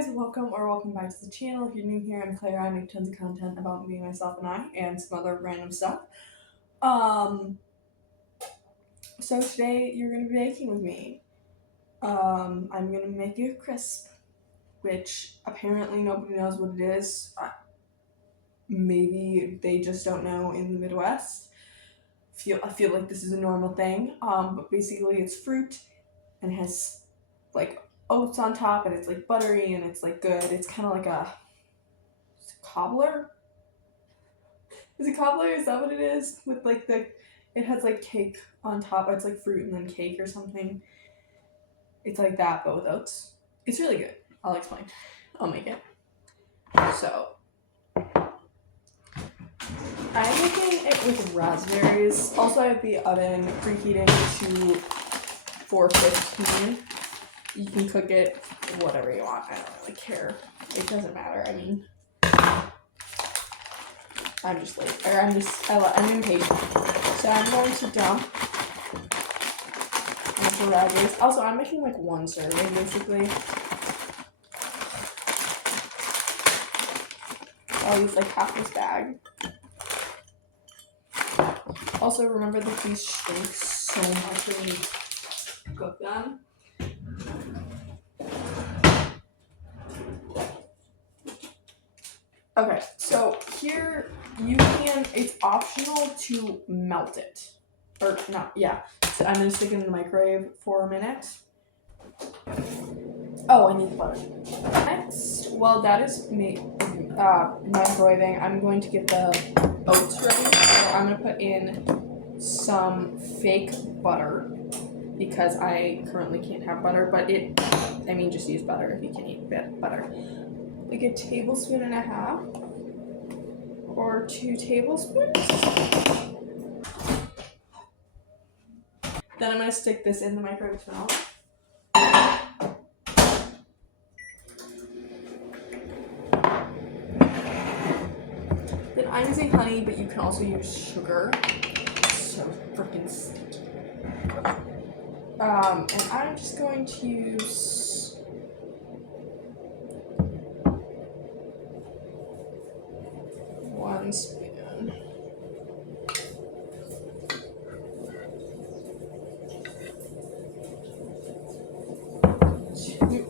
guys, welcome back to the channel. If you're new here, I'm Claire. I make tons of content about me, myself, and I, and some other random stuff. So today you're gonna be baking with me. I'm gonna make you a crisp, which apparently nobody knows what it is. Maybe they just don't know in the Midwest. I feel like this is a normal thing. But basically it's fruit and it has like oats on top, and it's like buttery and it's like good. It's kind of like a cobbler. Is it cobbler? Is that what it is? With like it has like cake on top. It's like fruit and then cake or something. It's like that, but with oats. It's really good. I'll explain. I'll make it. So I'm making it with raspberries. Also, I have the oven preheating to 415. You can cook it whatever you want. I don't really care. It doesn't matter. I mean, I'm just late. Or I'm impatient. So I'm going to dump the raspberries. Also, I'm making like one serving basically. I'll use like half this bag. Also, remember that these shrink so much when you cook them. Okay, so here it's optional to melt it. Or not, yeah. So I'm gonna stick it in the microwave for a minute. Oh, I need the butter. Next, while that is microwaving, I'm going to get the oats ready. So I'm gonna put in some fake butter because I currently can't have butter, but just use butter if you can eat butter. Like a tablespoon and a half or 2 tablespoons. Then I'm gonna stick this in the microwave to melt. Then I'm using honey, but you can also use sugar. It's so freaking sticky. And I'm just going to use 1 spoon.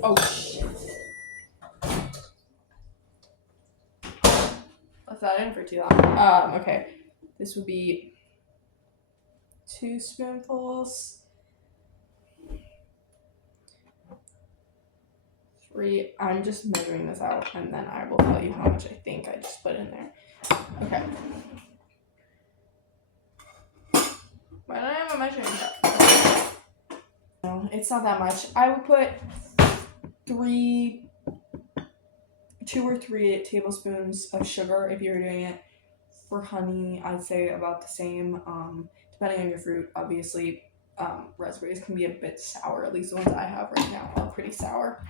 Oh shit. Left that in for too long. Okay. This would be 2 spoonfuls. 3. I'm just measuring this out and then I will tell you how much I think I just put in there. Okay. Why don't I have a measuring cup? No, it's not that much. I would put 2 or 3 tablespoons of sugar if you're doing it. For honey, I'd say about the same, depending on your fruit. Obviously, raspberries can be a bit sour. At least the ones I have right now are pretty sour.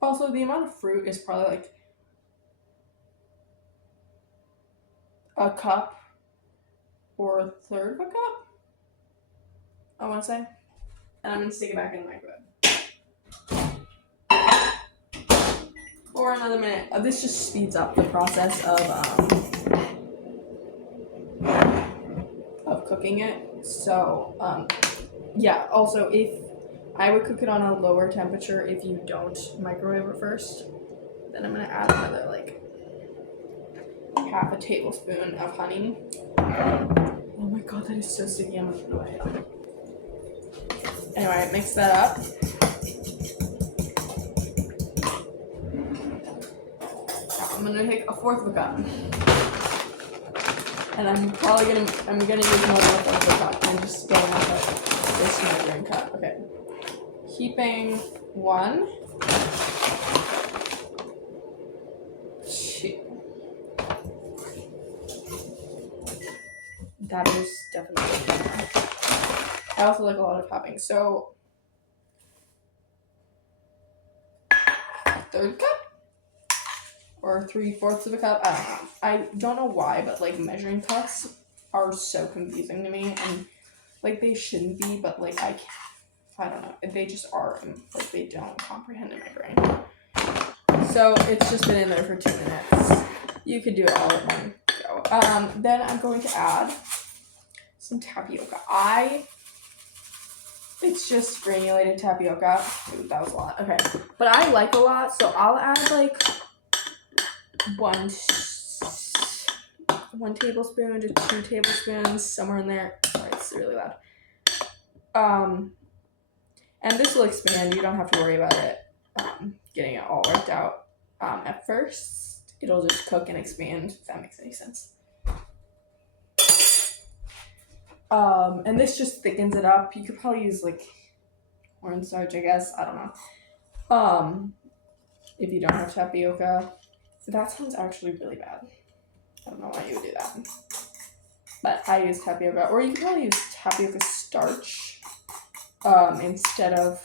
Also, the amount of fruit is probably like a cup or a third of a cup, I want to say. And I'm going to stick it back in the microwave for another minute. This just speeds up the process of cooking it. So, yeah, also if I would cook it on a lower temperature if you don't microwave it first. Then I'm going to add another like half a tablespoon of honey. Oh my god, that is so sticky. I'm going to put it away. Anyway, mix that up. I'm going to take 1/4 of a cup. And I'm gonna use more than 1/4 of a cup. I'm just getting off of this measuring cup. Okay. Keeping 1, 2. That is definitely better. I also like a lot of toppings. So 1/3 cup or 3/4 of a cup. I don't know why, but like measuring cups are so confusing to me, and like they shouldn't be, but like I can't. I don't know. They just are, like, they don't comprehend in my brain. So it's just been in there for 2 minutes. You could do it all at one go. Then I'm going to add some tapioca. It's just granulated tapioca. Ooh, that was a lot. Okay. But I like a lot, so I'll add like 1 tablespoon to 2 tablespoons, somewhere in there. Sorry, it's really loud. And this will expand. You don't have to worry about it getting it all worked out at first. It'll just cook and expand, if that makes any sense. And this just thickens it up. You could probably use like cornstarch, I guess. I don't know. If you don't have tapioca. That sounds actually really bad. I don't know why you would do that. But I use tapioca. Or you could probably use tapioca starch instead of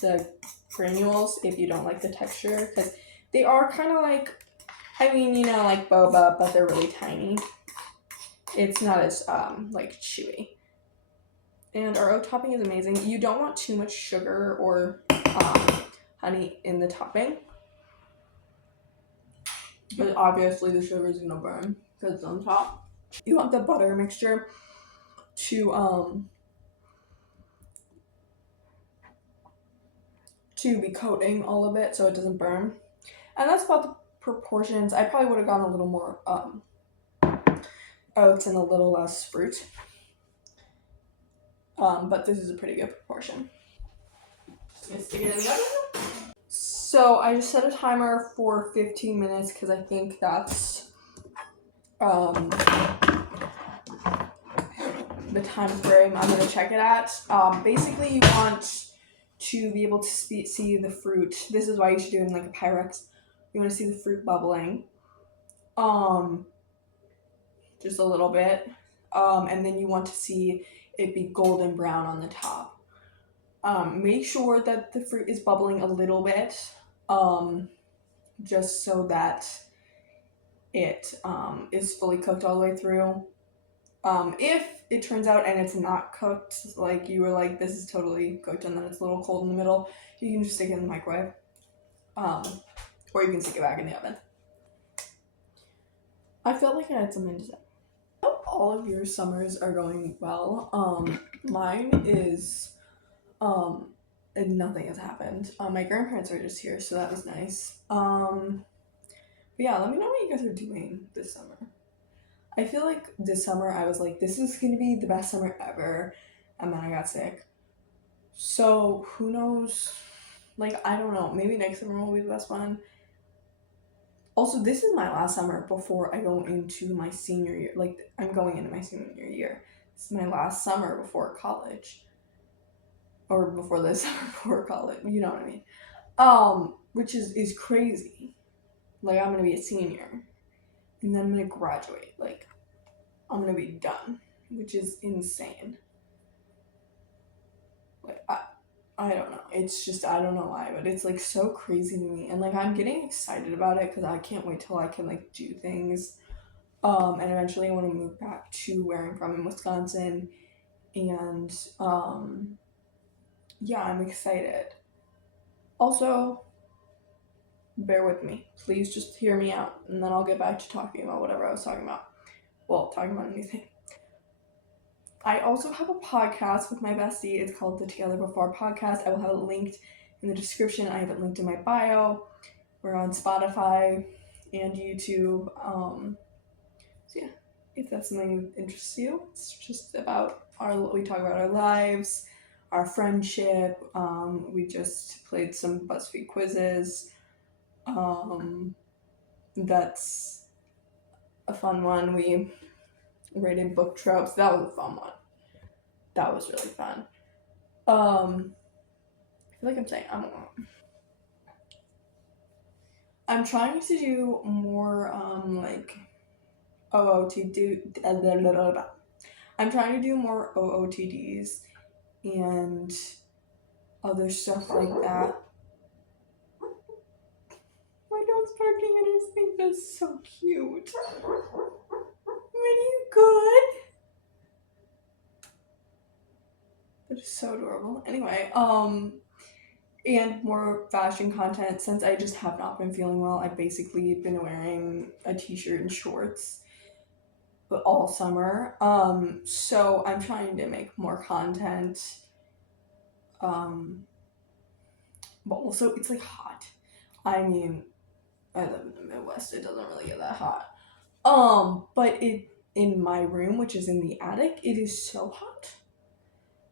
the granules if you don't like the texture. Because they are kind of like, I mean, you know, like boba, but they're really tiny. It's not as like chewy. And our oat topping is amazing. You don't want too much sugar or honey in the topping. But obviously the sugar is gonna burn because it's on top. You want the butter mixture to be coating all of it so it doesn't burn. And that's about the proportions. I probably would have gone a little more oats and a little less fruit. But this is a pretty good proportion. Just gonna stick it in the oven. So I just set a timer for 15 minutes because I think that's the time frame I'm gonna check it at. Basically you want to be able to see the fruit. This is why you should do it in like a Pyrex. You want to see the fruit bubbling. Just a little bit. And then you want to see it be golden brown on the top. Make sure that the fruit is bubbling a little bit, just so that it is fully cooked all the way through. If it turns out and it's not cooked, like you were like, this is totally cooked and then it's a little cold in the middle, you can just stick it in the microwave. Or you can stick it back in the oven. I felt like I had something to say. I hope all of your summers are going well. Mine is, nothing has happened. My grandparents are just here, so that was nice. But yeah, let me know what you guys are doing this summer. I feel like this summer I was like, this is gonna be the best summer ever, and then I got sick. So who knows? Like, I don't know. Maybe next summer will be the best one. Also, this is my last summer before I go into my senior year. Like, I'm going into my senior year. This is my last summer before college. Or before the summer before college. You know what I mean? Which is crazy. Like, I'm gonna be a senior. And then I'm gonna graduate. Like, I'm gonna be done. Which is insane. Like, I don't know. It's just, I don't know why, but it's like so crazy to me. And like, I'm getting excited about it because I can't wait till I can like do things. And eventually I want to move back to where I'm from in Wisconsin. And yeah, I'm excited. Also, bear with me. Please just hear me out. And then I'll get back to talking about whatever I was talking about. Well, talking about anything. I also have a podcast with my bestie. It's called the Together Before podcast. I will have it linked in the description. I have it linked in my bio. We're on Spotify and YouTube. So yeah, if that's something that interests you, it's just about we talk about our lives, our friendship. We just played some BuzzFeed quizzes. That's a fun one. We rated book tropes. That was a fun one. That was really fun. I feel like I'm saying, I don't know. I'm trying to do more, like, I'm trying to do more OOTDs and other stuff like that. My dog's barking at his thing. That's so cute. Are you good? That is so adorable. Anyway, and more fashion content. Since I just have not been feeling well, I've basically been wearing a t-shirt and shorts but all summer. So I'm trying to make more content. Um, but also it's like hot. I mean, I live in the Midwest. It doesn't really get that hot. But it in my room, which is in the attic, it is so hot.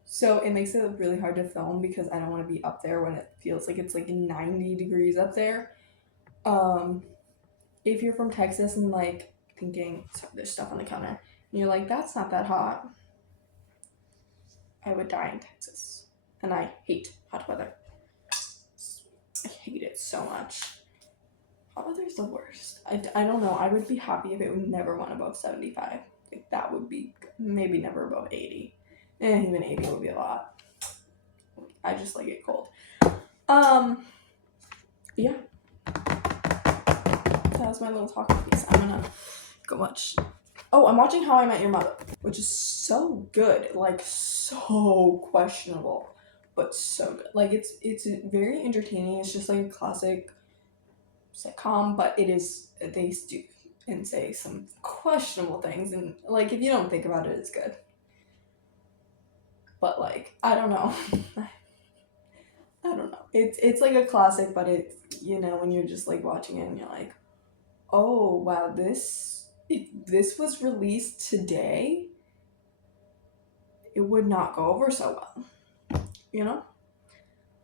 So it makes it really hard to film because I don't want to be up there when it feels like it's like 90 degrees up there. Um, if you're from Texas and like thinking, sorry, there's stuff on the counter, and you're like, that's not that hot, I would die in Texas. And I hate hot weather. I hate it so much. Hot weather is the worst. I don't know. I would be happy if it would never went above 75. Like, that would be maybe never above 80. And even 80 would be a lot. I just like it cold. Yeah. That was my little talking piece. I'm gonna go watch. Oh, I'm watching How I Met Your Mother, which is so good. Like, so questionable, but so good. Like, it's very entertaining. It's just like a classic sitcom, but it is, they do and say some questionable things, and like if you don't think about it, it's good. But like, I don't know. I don't know. It's like a classic, but it's, when you're just like watching it and you're like, oh wow, if this was released today, it would not go over so well.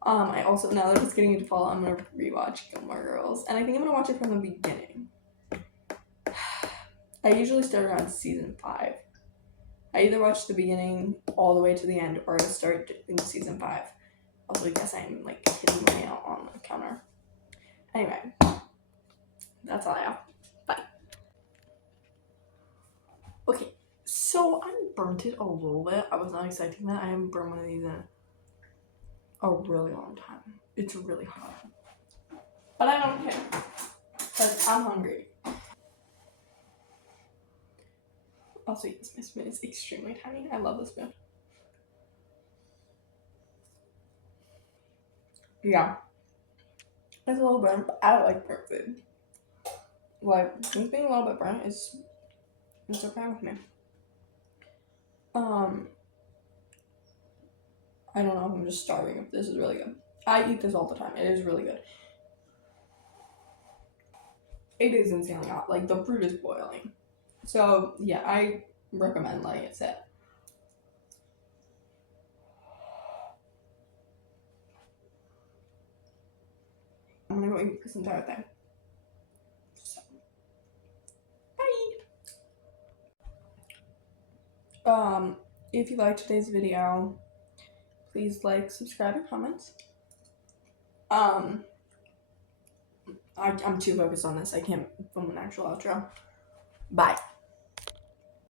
I also, now that it's getting into fall, I'm gonna rewatch Gilmore Girls, and I think I'm gonna watch it from the beginning. I usually start around season 5. I either watch the beginning all the way to the end, or I start in season 5. Also, I guess I'm like hitting my nail on the counter. Anyway, that's all I have. Bye. Okay, so I burnt it a little bit. I was not expecting that. I haven't burned one of these in a really long time. It's really hot. But I don't care, because I'm hungry. Also, yes, my spoon is extremely tiny. I love this spoon. Yeah. It's a little burnt, but I like burnt food. Like, things being a little bit burnt it's okay with me. I don't know if I'm just starving if this is really good. I eat this all the time. It is really good. It is insanely hot. Like, the fruit is boiling. So, yeah, I recommend letting it sit. I'm gonna go eat this entire thing. So, bye! If you liked today's video, please like, subscribe, and comment. I'm too focused on this. I can't film an actual outro. Bye.